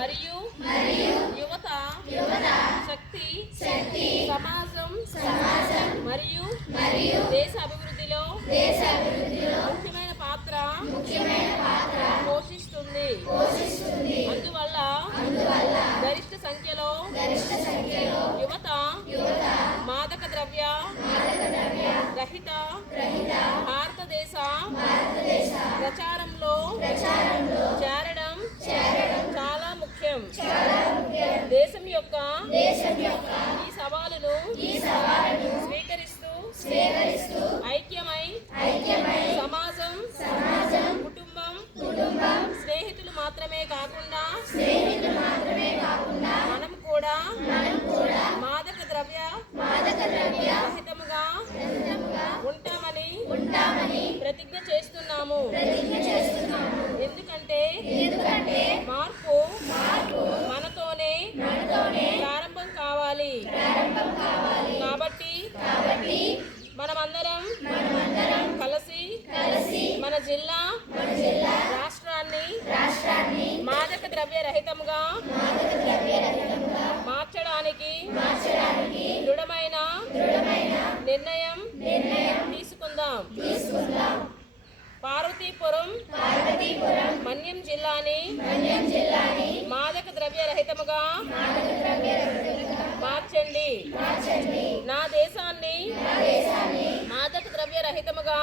మరియు యువత శక్తి సమాజం మరియు దేశ అభివృద్ధిలో ముఖ్యమైన పాత్ర పోషిస్తుంది. అందువల్ల గరిష్ట సంఖ్యలో యువత మాదక ద్రవ్య రహిత భారతదేశ ప్రచారంలో చేరడం చాలా ముఖ్యం. దేశం యొక్క ఈ సవాలును స్వీకరిస్తూ ఐక్యమై సమాజం కుటుంబం స్నేహితులు మాత్రమే కాకుండా మనం కూడా మాదక ద్రవ్య రహితముగా ఉంటామని ప్రతిజ్ఞ చేస్తున్నాము. ఎందుకంటే మార్పు మనతోనే ప్రారంభం కావాలి. కాబట్టి మనమందరం కలిసి మన జిల్లా రాష్ట్రాన్ని మాదక ద్రవ్య రహితంగా మార్చడానికి దృఢమైన నిర్ణయం తీసుకుందాం. పార్వతీపురం మన్యం జిల్లాని మాదక ద్రవ్య రహితముగా మార్చండి. నా దేశాన్ని మాదక ద్రవ్య రహితముగా